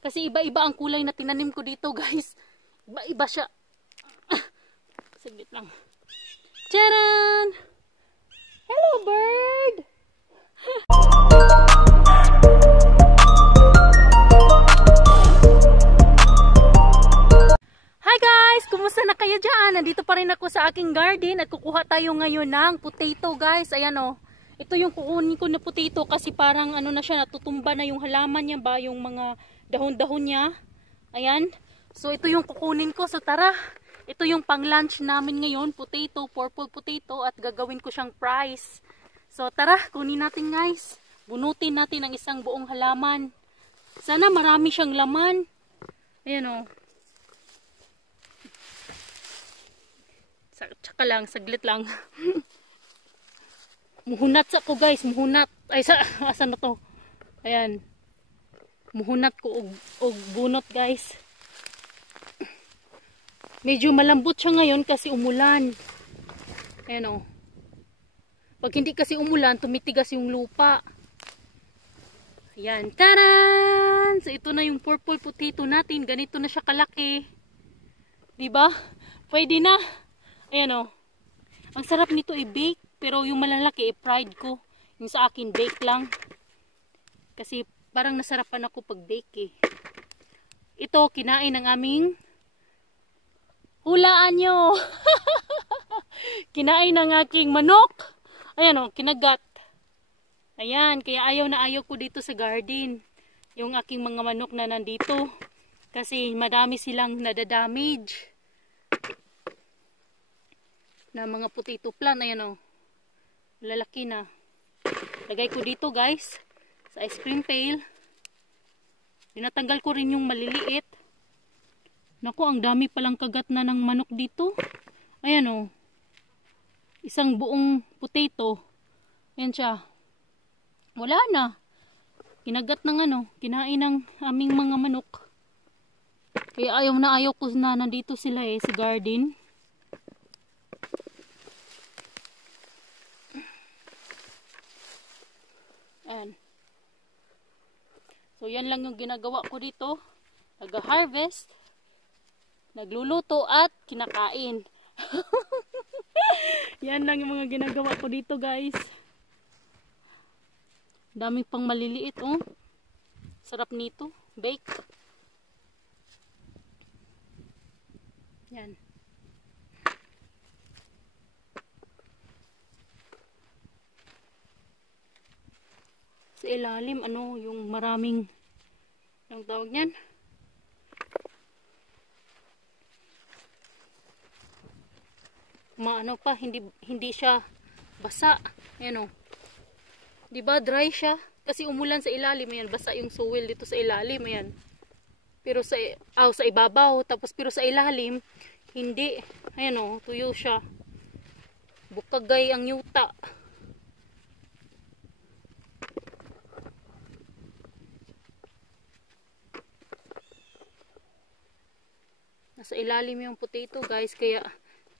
Kasi iba-iba ang kulay na tinanim ko dito, guys. Iba-iba siya. Saglit lang. Charan! Hello, bird! Hi guys! Kumusta na kayo dyan? Nandito pa rin ako sa aking garden at kukuha tayo ngayon ng potato, guys. Ayan o. Ito yung kukunin ko na potato kasi parang ano na siya, natutumba na yung halaman niya ba, yung mga dahon-dahon niya. Ayan. So ito yung kukunin ko. So tara, ito yung pang lunch namin ngayon, potato, purple potato, at gagawin ko siyang fries. So tara, kunin natin guys. Bunutin natin ang isang buong halaman. Sana marami siyang laman. Ayan o. Tsaka lang, saglit lang. Muhunat sa ko guys, muhunat. Ay, asan na to? Ayan. Muhunat ko og bunot guys. Medyo malambot siya ngayon kasi umulan. Ayan o. Pag hindi kasi umulan, tumitigas yung lupa. Ayan. Taran! So ito na yung purple potato natin. Ganito na siya kalaki. Diba? Pwede na. Ayan o. Ang sarap nito i-bake. Pero yung malalaki i-fried ko. Yung sa akin bake lang. Kasi parang nasarapan ako pag bake eh. Ito kinain ng aming hulaan nyo. Kinain ng aking manok. Ayan o, kinagat. Ayan, kaya ayaw na ayaw ko dito sa garden. Yung aking mga manok na nandito. Kasi madami silang nadadamage. Na mga potato plant. Ayan o. Lalaki na. Lagay ko dito guys. Sa ice cream pail. Dinatanggal ko rin yung maliliit. Naku, ang dami palang kagat na ng manok dito. Ayan o. Isang buong potato. Ayan siya. Wala na. Kinagat ng ano. Kinain ng aming mga manok. Kaya ayaw na ayaw ko na nandito sila eh sa garden. Ayan. So yan lang yung ginagawa ko dito. Nag-harvest. Nagluluto at kinakain. Yan lang yung mga ginagawa ko dito guys. Daming pang maliliit oh. Sarap nito. Bake. Yan. Sa ilalim ano yung maraming ang tawag niyan. Maano pa, hindi siya basa. Ayan o. Diba dry siya? Kasi umulan sa ilalim. Ayan, basa yung soil dito sa ilalim. Ayan. Pero sa ibabaw. Tapos pero sa ilalim, hindi. Ayan o, tuyo siya. Bukagay ang yuta. Nasa ilalim yung potato guys. Kaya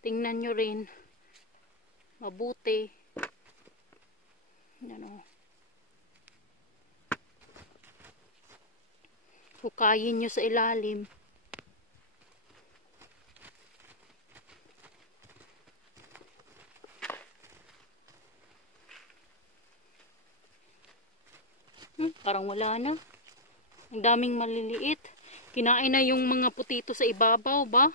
tingnan nyo rin mabuti. Ano, hukayin nyo sa ilalim. Parang wala na. Ang daming maliliit. Kinain na yung mga potato sa ibabaw ba?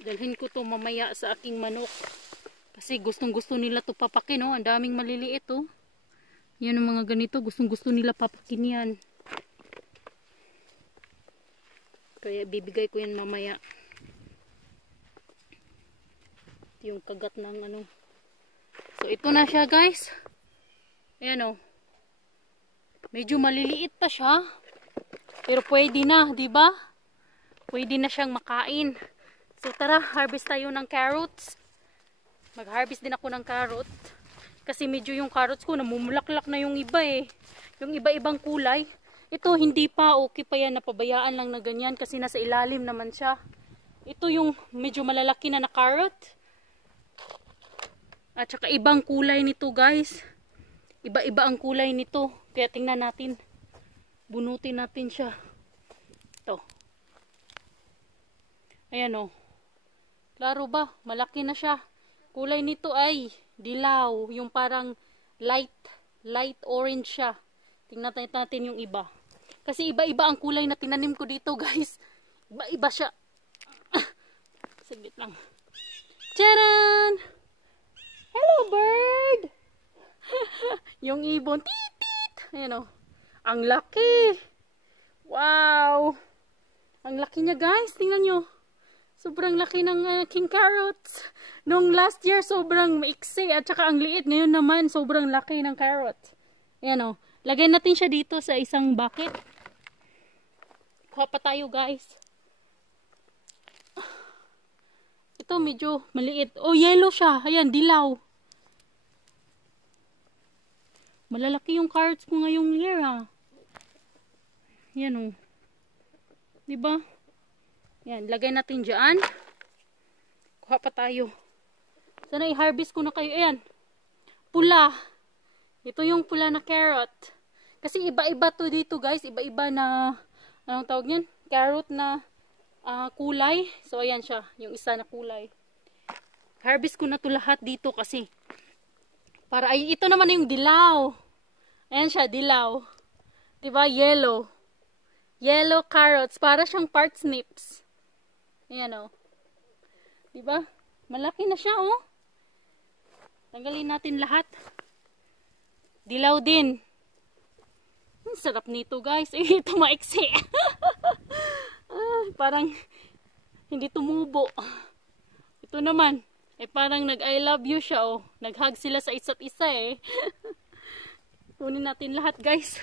Dalhin ko to mamaya sa aking manok. Kasi gustong gusto nila to papakin oh. Ang daming maliliit oh. Yan ang mga ganito. Gustong gusto nila papakin yan. Kaya bibigay ko yan mamaya. Yung kagat ng ano. So ito na siya guys. Ayan oh. Medyo maliliit pa siya. Pero pwede na, di ba? Pwede na siyang makain. So tara, harvest tayo ng carrots. Mag-harvest din ako ng carrot. Kasi medyo yung carrots ko namumulaklak na yung iba eh. Yung iba-ibang kulay. Ito hindi pa, okay pa yan. Napabayaan lang na ganyan kasi nasa ilalim naman siya. Ito yung medyo malalaki na carrot. At saka ibang kulay nito guys. Iba-iba ang kulay nito. Kaya tingnan natin. Bunutin natin siya. Ito. Ayan o. Klaro ba? Malaki na siya. Kulay nito ay dilaw. Yung parang light orange siya. Tingnan natin yung iba. Kasi iba-iba ang kulay na tinanim ko dito guys. Iba-iba siya. Saglit lang. Tcharan! Hello bird! Yung ibon. Titit! Ayan o. Ang laki! Wow! Ang laki niya guys. Tingnan nyo. Sobrang laki ng king carrots. Nung last year, sobrang maiksi. At saka ang liit. Ngayon naman, sobrang laki ng carrots. Ayan o. Lagay natin siya dito sa isang bucket. Kuha pa tayo guys. Ito medyo maliit. Oh, yellow siya. Ayan, dilaw. Malalaki yung carrots ko ngayong year ha. Ayan o. Diba? Yan, lagay natin dyan. Kuha pa tayo. Sana i-harvest ko na kayo. Ayan. Pula. Ito yung pula na carrot. Kasi iba-iba to dito guys. Iba-iba na, anong tawag yan? Carrot na kulay. So ayan siya. Yung isa na kulay. Harvest ko na to lahat dito kasi. Para, ay, ito naman yung dilaw. Ayan siya, dilaw. Diba? Yellow. Yellow carrots. Para siyang parsnips. Ayan o. Diba? Malaki na siya o. Tanggalin natin lahat. Dilaw din. Ang sarap nito guys. Eh, ito maiksi. Parang hindi tumubo. Ito naman. Eh parang nag-I love you siya o. Nag-hug sila sa isa't isa eh. Kunin natin lahat guys.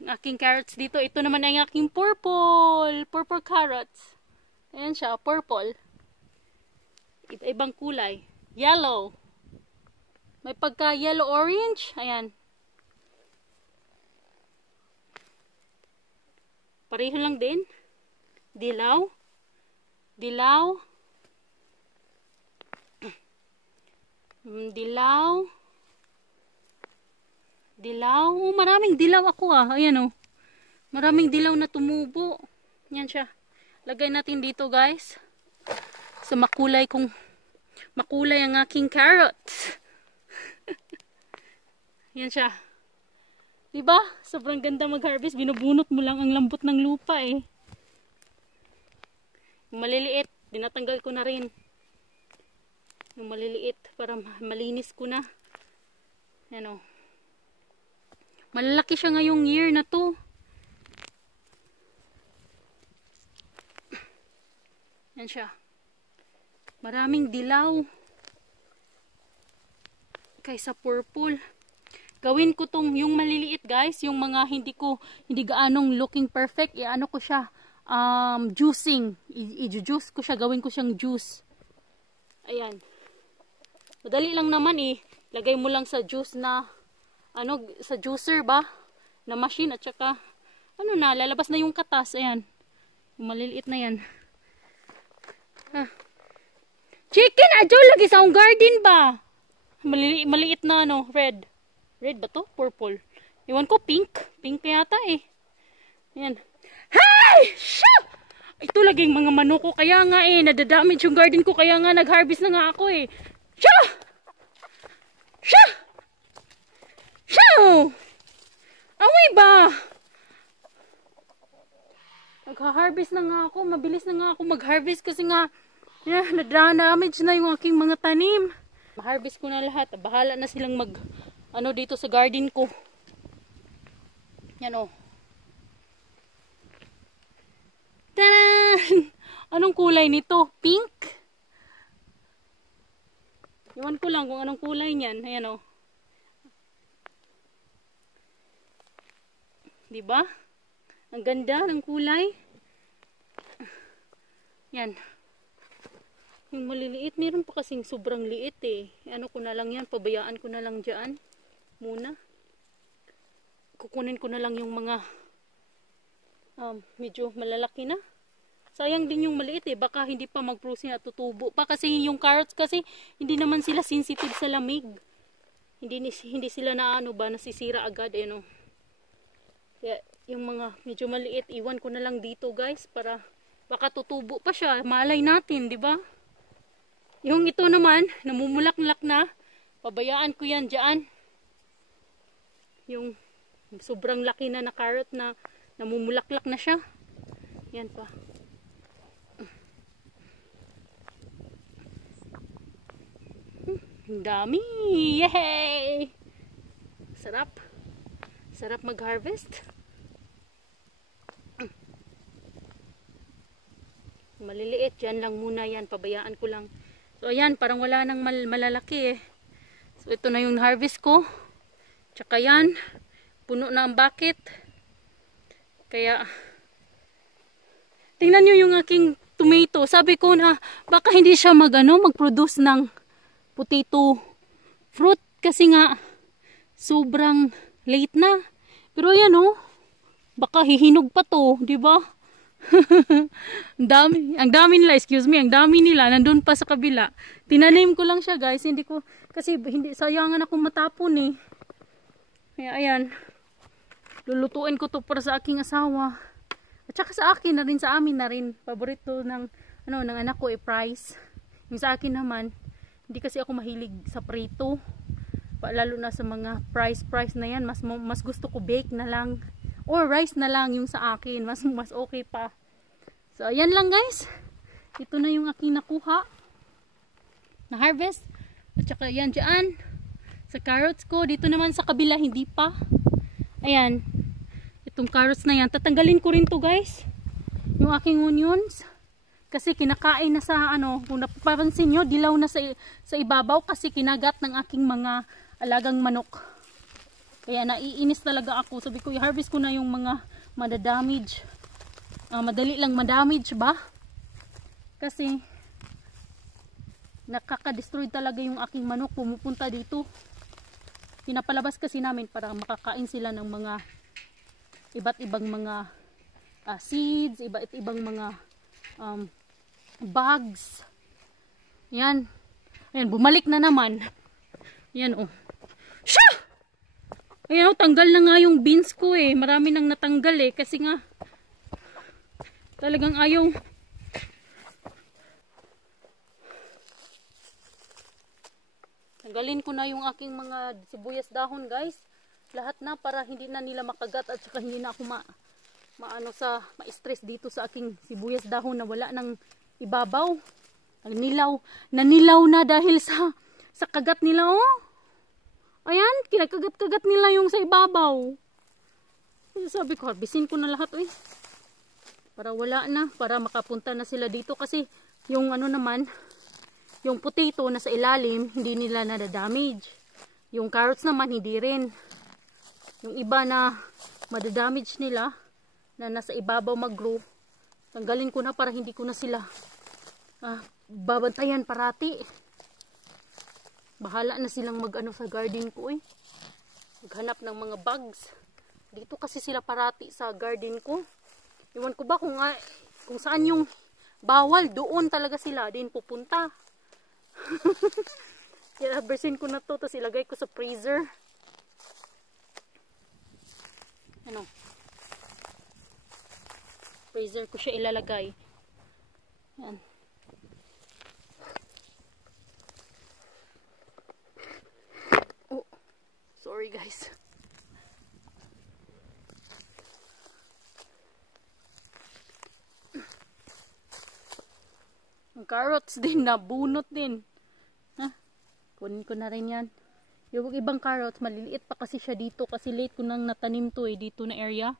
Ang aking carrots dito. Ito naman ang aking purple. Purple carrots. Ayan siya, purple. Iba-ibang kulay. Yellow. May pagka yellow orange. Ayan. Pareho lang din. Dilaw. Dilaw. Dilaw. Dilaw. Oh, maraming dilaw ako ah. Ayan oh. Maraming dilaw na tumubo. Yan siya. Lagay natin dito guys. Sa makulay ang aking carrots. Yan siya. Diba? Sobrang ganda mag-harvest. Binubunot mo lang ang lambot ng lupa eh. Yung maliliit, dinatanggal ko na rin. Yung maliliit para malinis ko na. Yan o. Malalaki siya ngayong year na to. Yan siya. Maraming dilaw. Kaysa purple. Gawin ko tong yung maliliit guys. Yung mga hindi gaanong looking perfect. Ano ko siya. Juicing. I-juice ko siya. Gawin ko siyang juice. Ayan. Madali lang naman eh. Lagay mo lang sa juice na sa juicer ba? Na machine at saka lalabas na yung katas. Ayan. Yung maliliit na yan. Chicken, adyo lagi sa akong garden ba? Maliit na red. Red ba to? Purple. Iwan ko pink. Pink yata eh. Ayan. Hey! Shoo! Ito laging mga manok ko. Kaya nga eh, nadadamage yung garden ko. Kaya nga nag-harvest na nga ako eh. Shoo! Shoo! Shoo! Amoy ba? Nag-harvest na nga ako. Mabilis na nga ako mag-harvest kasi nga nadamage na yung aking mga tanim. Ma-harvest ko na lahat. Bahala na silang dito sa garden ko. Yan o. Taran! Anong kulay nito? Pink? Iwan ko lang kung anong kulay niyan. Ayan o. Diba? Ang ganda ng kulay. Yan. Yung maliliit, meron pa kasing sobrang liit eh. Ano ko na lang yan, pabayaan ko na lang dyan. Muna. Kukunin ko na lang yung mga medyo malalaki na. Sayang din yung maliit eh. Baka hindi pa mag-process at tutubo pa. Kasi yung carrots kasi hindi naman sila sensitive sa lamig. Hindi sila na ano ba, nasisira agad eh no. Kaya yung mga medyo maliit, iwan ko na lang dito guys. Para baka tutubo pa siya. Malay natin, di ba? Yung ito naman, namumulak-lak na. Pabayaan ko yan dyan. Yung sobrang laki na carrot na namumulaklak na siya. Yan pa. Ang dami! Yay! Sarap. Sarap mag-harvest. Maliliit. Yan lang muna yan. Pabayaan ko lang. So ayan, parang wala nang malalaki eh. So ito na yung harvest ko. Tsaka yan, puno na ang bucket. Kaya, tingnan nyo yung aking tomato. Sabi ko na, baka hindi siya mag-produce ng potato fruit. Kasi nga, sobrang late na. Pero yan oh, baka hihinog pa to, di ba? ang dami nila, excuse me, ang dami nila, nandun pa sa kabila. Tinanim ko lang siya guys, kasi sayangan akong matapon eh. Kaya ayan, lulutuin ko to para sa aking asawa. At saka sa akin na rin, sa amin na rin. Paborito ng anak ko fries. Yung sa akin naman, hindi kasi ako mahilig sa prito. Lalo na sa mga fries na yan, mas gusto ko bake na lang. Or rice na lang yung sa akin, mas okay pa. So ayan lang guys. Ito na yung aking nakuha na harvest. At saka yan dyan sa carrots ko. Dito naman sa kabila hindi pa. Ayan. Itong carrots na yan. Tatanggalin ko rin to guys. Yung aking onions. Kasi kinakain na sa kung napapansin nyo, dilaw na sa ibabaw kasi kinagat ng aking mga alagang manok. Kaya naiinis talaga ako. Sabi ko, i-harvest ko na yung mga madadamage. Madali lang madamage ba? Kasi nakaka-destroy talaga yung aking manok. Pumupunta dito. Pinapalabas kasi namin para makakain sila ng mga iba't ibang mga seeds, iba't ibang mga bugs. Yan. Ayan, bumalik na naman. Yan oh. Siya! Ayan, tanggal na nga yung beans ko eh. Marami nang natanggal eh. Kasi nga, talagang ayaw. Tanggalin ko na yung aking mga sibuyas dahon guys. Lahat na para hindi na nila makagat at saka hindi na ako ma-stress dito sa aking sibuyas dahon na wala nang ibabaw. Nanilaw na dahil sa kagat nila oh. Ayan, kinakagat-kagat nila yung sa ibabaw. Sabi ko, harbisin ko na lahat eh. Para wala na, para makapunta na sila dito. Kasi yung naman, yung potato na sa ilalim, hindi nila nadadamage. Yung carrots naman, hindi rin. Yung iba na madadamage nila, na nasa ibabaw mag-grow, tanggalin ko na para hindi ko na sila babantayan parati. Bahala na silang sa garden ko eh. Maghanap ng mga bugs. Dito kasi sila parati sa garden ko. Iwan ko ba kung saan yung bawal, doon talaga sila din pupunta. Kaya bersin ko na to, tapos ilagay ko sa freezer. Freezer ko siya ilalagay. Yan. Sorry guys. Ang carrots din, nabunot din. Kunin ko na rin yan. Yung ibang carrots, maliliit pa kasi siya dito. Kasi late ko nang natanim to eh, dito na area.